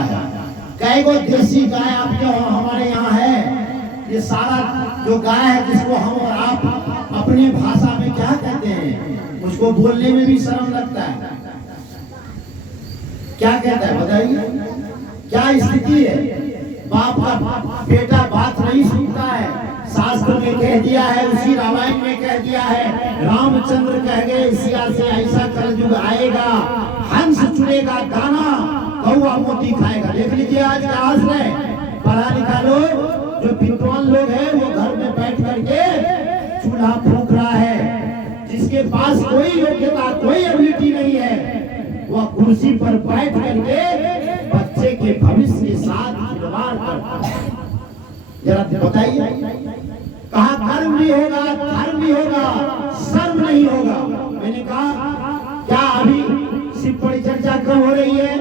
है। कई गो देसी गाय आपके हमारे यहाँ है, ये सारा जो गाय है जिसको हम और आप अपनी भाषा में क्या कहते हैं, उसको बोलने में भी शर्म लगता है। क्या कहता है बताइए, क्या स्थिति है? बाप का बेटा बात नहीं सुनता है। शास्त्र में कह दिया है, उसी रामायण में कह दिया है, रामचंद्र कह गए सिया से ऐसा कलयुग आएगा, हंस चुनेगा दाना, कौवा मोती खाएगा। देख लीजिए आज का आश्रय, पढ़ा लिखा लोग जो विद्वान लोग हैं वो घर में बैठ करके चूल्हा फूंक रहा है। जिसके पास कोई योग्यता कोई एबिलिटी नहीं है, वह कुर्सी पर बैठ करके बच्चे के भविष्य के साथ खिलवाड़ करता है। जरा बताइए, कहा कर्म भी होगा, धर्म भी होगा, शर्म नहीं होगा। मैंने कहा क्या अभी शिव परिचर्चा कम हो रही है?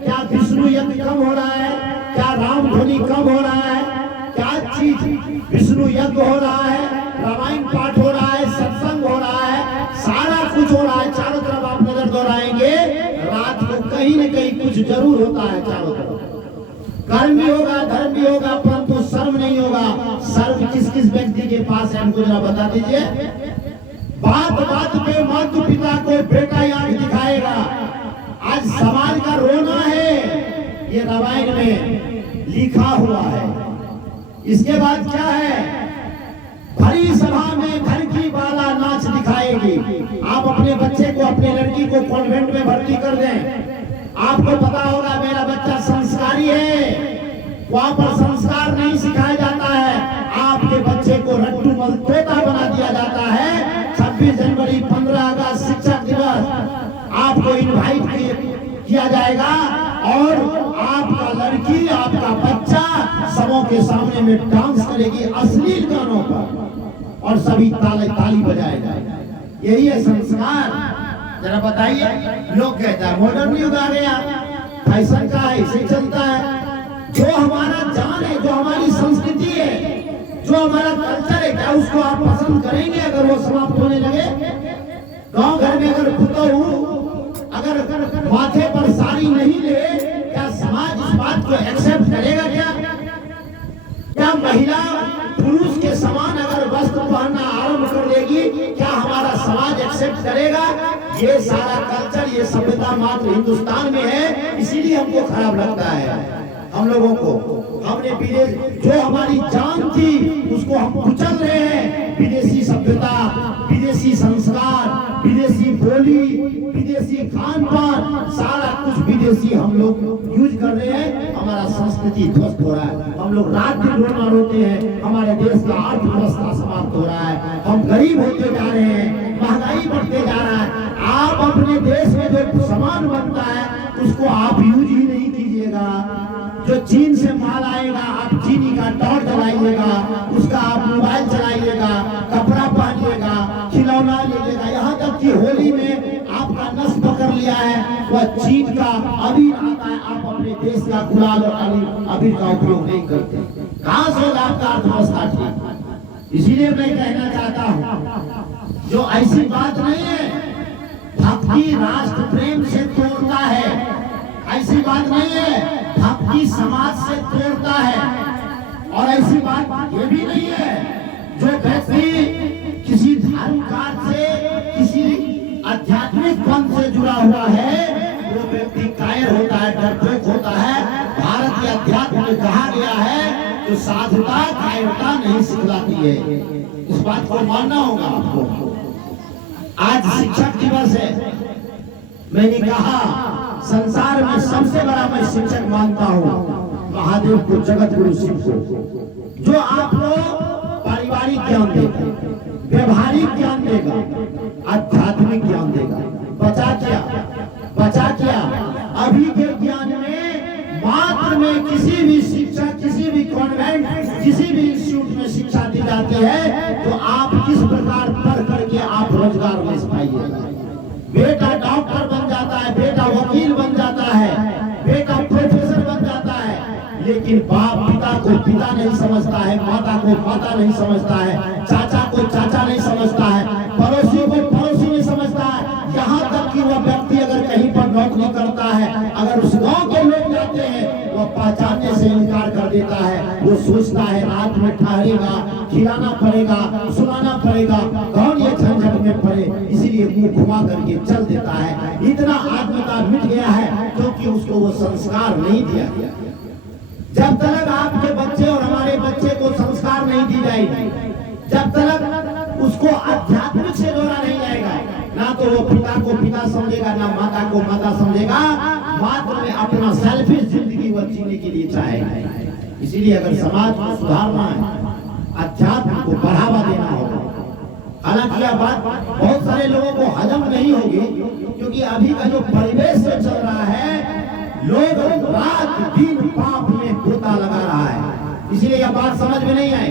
क्या विष्णु यज्ञ कम हो रहा है? क्या राम ध्वनि कम हो रहा है? क्या चीज विष्णु यज्ञ हो रहा है, रामायण पाठ हो रहा है, सत्संग हो रहा है, सारा कुछ हो रहा है। चारों तरफ आप नजर दौड़ाएंगे, रात को कहीं न कहीं कुछ जरूर होता है चारों तरफ। कर्म भी होगा, धर्म भी होगा, परंतु शर्म नहीं होगा। शर्म किस किस व्यक्ति के पास है हमको जरा बता दीजिए। बात बात पे माता पिता को बेटा आंख दिखाएगा। आज समाज का रोना है, ये रामायण में लिखा हुआ है। इसके बाद क्या है, भरी सभा में घर की बाला नाच दिखाएगी। आप अपने बच्चे को, अपने लड़की को कॉन्वेंट में भर्ती कर दें, आपको पता होगा मेरा बच्चा संस्कारी है, वहां पर संस्कार नहीं सिखाया जाता है। आपके बच्चे को रट्टू तोता बना दिया जाता है। 26 जनवरी, 15 अगस्त, शिक्षक दिवस आपको इनवाइट किया जाएगा और आपका लड़की, आपका बच्चा सबों के सामने में डांस करेगी अश्लील गानों पर और सभी ताली बजाएगा। यही है संस्कार। जरा बताइए, लोग कहता है मॉडर्न युग आ गया, फैशन का ऐसे चलता है। जो हमारा जान है, जो हमारी संस्कृति है, जो हमारा कल्चर है, क्या उसको आप पसंद करेंगे अगर वो समाप्त होने लगे? गांव घर में अगर अगर माथे पर साड़ी नहीं ले, क्या समाज इस बात को एक्सेप्ट करेगा? क्या महिला पुरुष के समान अगर वस्त्र पहनना आरंभ कर देगी, क्या हमारा समाज एक्सेप्ट करेगा? ये सारा कल्चर, ये सभ्यता मात्र हिंदुस्तान में है, इसीलिए हमको खराब लगता है। हम लोगों को हमने विदेश, जो हमारी जान थी उसको हम कुचल रहे हैं। विदेशी सभ्यता, विदेशी संस्कार, विदेशी बोली, विदेशी खान पान, सारा कुछ विदेशी हम लोग यूज कर रहे हैं। हमारा संस्कृति ध्वस्त हो रहा है। हम लोग रात दिन रोना रोते हैं, हमारे देश का अर्थव्यवस्था समाप्त हो रहा है, हम गरीब होते जा रहे हैं, महंगाई बढ़ते जा रहा है। आप अपने देश में जो सामान बनता है उसको आप यूज ही नहीं कीजिएगा। जो चीन से माल आएगा, आप चीनी का टॉर्च जलाइएगा, उसका आप मोबाइल चलाइएगा, कपड़ा पहनिएगा, खिलौना लीजिएगा। यहाँ तक कि होली में आपका नस पकड़ लिया है, वह चीन का अबीर आता है, आप अपने देश का गुलाल और अबीर का उपयोग नहीं करते। कहाँ से होगा आपका अर्थव्यवस्था ठीक? इसीलिए मैं कहना चाहता हूँ, जो ऐसी बात नहीं है भक्ति राष्ट्र प्रेम से तोड़ता है, ऐसी बात नहीं है भक्ति समाज से तोड़ता है। और ऐसी बात ये भी नहीं है जो व्यक्ति किसी धर्म कार्य से, किसी आध्यात्मिक पंथ से जुड़ा हुआ है, वो व्यक्ति कायर होता है, डरपोक होता है। भारत के अध्यात्म में कहा गया है तो साधुता कायरता नहीं सिखलाती है। इस बात को मानना होगा आपको। आज शिक्षक दिवस है, मैंने कहा संसार में सबसे बड़ा मैं शिक्षक मानता हूँ महादेव को, जगत गुरु शिव को, जो आपको पारिवारिक ज्ञान देगा, व्यवहारिक ज्ञान देगा, आध्यात्मिक ज्ञान देगा। बचा क्या अभी के ज्ञान में मात्र में किसी भी शिक्षा, किसी भी कॉन्वेंट, किसी भी इंस्टीट्यूट में शिक्षा दी जाती है तो आप किस प्रकार पढ़ करके आप रोजगार ले पाइएगा। बेटा डॉक्टर बन जाता है, बेटा वकील बन जाता है, बेटा प्रोफेसर बन जाता है, लेकिन बाप पिता को पिता नहीं समझता है, माता को माता नहीं समझता है, चाचा को चाचा नहीं समझता है, पड़ोसी को पड़ोसी नहीं समझता है। यहाँ तक कि वह व्यक्ति अगर कहीं पर नौकरी करता है, अगर उस गांव के लोग जाते हैं पहचानने से इनकार कर देता है। वो सोचता है रात में ठहरेगा, खिलाना पड़ेगा, सुलाना पड़ेगा, कौन ये झंझट में पड़े, इसीलिए मुंह घुमा करके चल देता है। इतना आत्मता मिट गया है क्योंकि उसको वो संस्कार नहीं दिया गया। जब तक आपके बच्चे और हमारे बच्चे को संस्कार नहीं दी जाएगी, जब तक उसको आध्यात्मिक से जोड़ा नहीं जाएगा, ना तो वो पिता को पिता समझेगा, ना माता को माता समझेगा, मात्र में अपना सेल्फिश जिंदगी वो जीने के लिए चाहेगा। इसीलिए अगर समाज को सुधारना है, अध्यात्म को बढ़ावा देना होगा। हालांकि यह बात बहुत सारे लोगों को हजम नहीं होगी, क्योंकि अभी का जो परिवेश चल रहा है, लोग रात दिन पाप में गोता लगा रहा है। इसीलिए यह बात समझ में नहीं आई।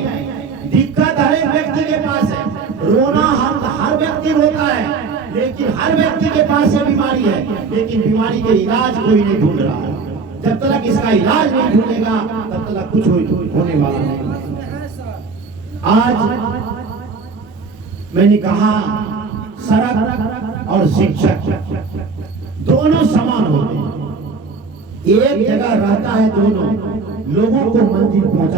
दिक्कत हर एक व्यक्ति के पास है, रोना हर व्यक्ति रोता है, लेकिन हर व्यक्ति के पास ये बीमारी है, लेकिन बीमारी के इलाज कोई नहीं ढूंढ रहा। जब तक इसका इलाज नहीं ढूंढेगा तब तक कुछ होने वाला नहीं। आज मैंने कहा सड़क और शिक्षक दोनों समान होते हैं। एक जगह रहता है, दोनों लोगों को मंजिल पहुंचा